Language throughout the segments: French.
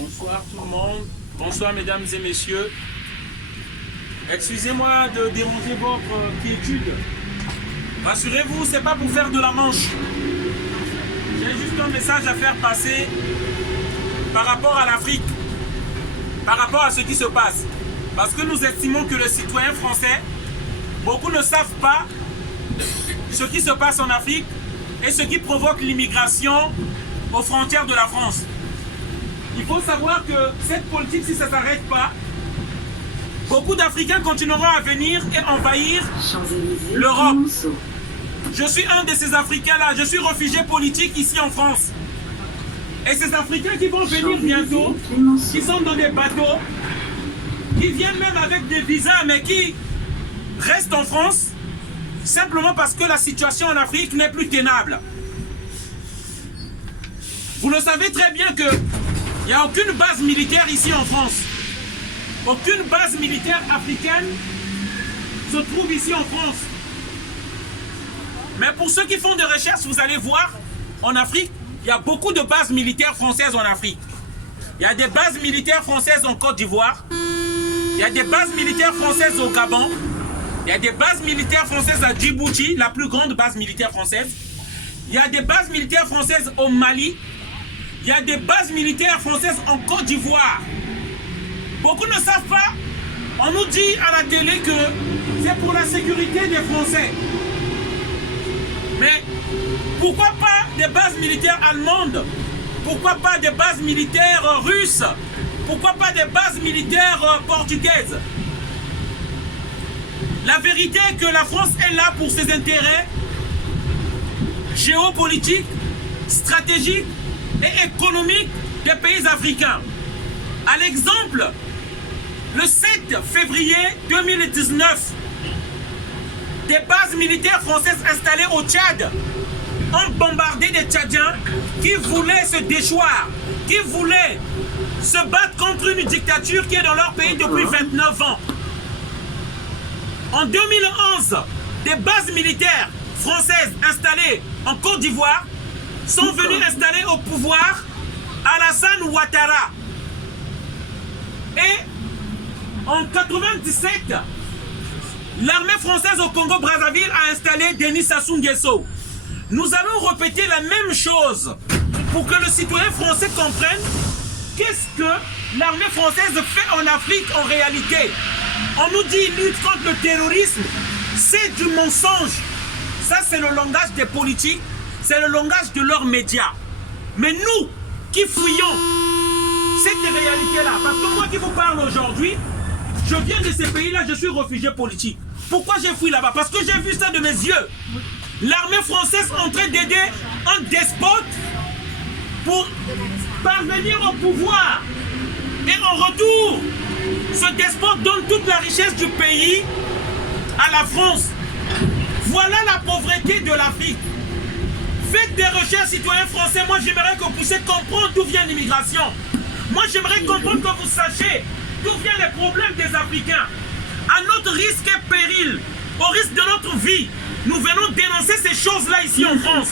Bonsoir tout le monde, bonsoir mesdames et messieurs. Excusez-moi de déranger votre quiétude. Rassurez-vous, c'est pas pour faire de la manche. J'ai juste un message à faire passer par rapport à l'Afrique, par rapport à ce qui se passe. Parce que nous estimons que les citoyens français, beaucoup ne savent pas ce qui se passe en Afrique et ce qui provoque l'immigration aux frontières de la France. Il faut savoir que cette politique, si ça ne s'arrête pas, beaucoup d'Africains continueront à venir et envahir l'Europe. Je suis un de ces Africains-là, je suis réfugié politique ici en France. Et ces Africains qui vont venir bientôt, qui sont dans des bateaux, qui viennent même avec des visas, mais qui restent en France, simplement parce que la situation en Afrique n'est plus tenable. Vous le savez très bien qu'il n'y a aucune base militaire ici en France. Aucune base militaire africaine se trouve ici en France. Mais pour ceux qui font des recherches, vous allez voir, en Afrique, il y a beaucoup de bases militaires françaises en Afrique. Il y a des bases militaires françaises en Côte d'Ivoire. Il y a des bases militaires françaises au Gabon. Il y a des bases militaires françaises à Djibouti, la plus grande base militaire française. Il y a des bases militaires françaises au Mali. Il y a des bases militaires françaises en Côte d'Ivoire. Beaucoup ne savent pas. On nous dit à la télé que c'est pour la sécurité des Français. Mais pourquoi pas des bases militaires allemandes? Pourquoi pas des bases militaires russes? Pourquoi pas des bases militaires portugaises? La vérité est que la France est là pour ses intérêts géopolitiques, stratégiques et économiques des pays africains. À l'exemple, le 7 février 2019, des bases militaires françaises installées au Tchad ont bombardé des Tchadiens qui voulaient se déchoir, qui voulaient se battre contre une dictature qui est dans leur pays depuis 29 ans. En 2011, des bases militaires françaises installées en Côte d'Ivoire sont venues installer au pouvoir Alassane Ouattara. Et en 1997, l'armée française au Congo-Brazzaville a installé Denis Sassou Nguesso. Nous allons répéter la même chose pour que le citoyen français comprenne qu'est-ce que l'armée française fait en Afrique en réalité. On nous dit lutte contre le terrorisme, c'est du mensonge. Ça, c'est le langage des politiques, c'est le langage de leurs médias. Mais nous, qui fouillons cette réalité-là, parce que moi qui vous parle aujourd'hui, je viens de ces pays-là, je suis réfugié politique. Pourquoi j'ai fui là-bas? Parce que j'ai vu ça de mes yeux. L'armée française est en train d'aider un despote pour parvenir au pouvoir. Et en retour, ce despote donne toute la richesse du pays à la France. Voilà la pauvreté de l'Afrique. Faites des recherches, citoyens français. Moi, j'aimerais que vous puissiez comprendre d'où vient l'immigration. Moi, j'aimerais comprendre que vous sachiez d'où viennent les problèmes des Africains. À notre risque et péril, au risque de notre vie, nous venons dénoncer ces choses-là ici en France.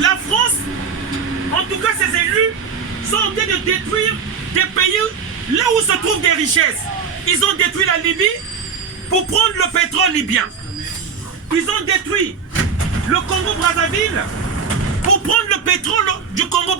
La France, en tout cas ses élus, sont en train de détruire des pays là où se trouvent des richesses. Ils ont détruit la Libye pour prendre le pétrole libyen. Ils ont détruit le Congo-Brazzaville pour prendre le pétrole du Congo-Brazzaville.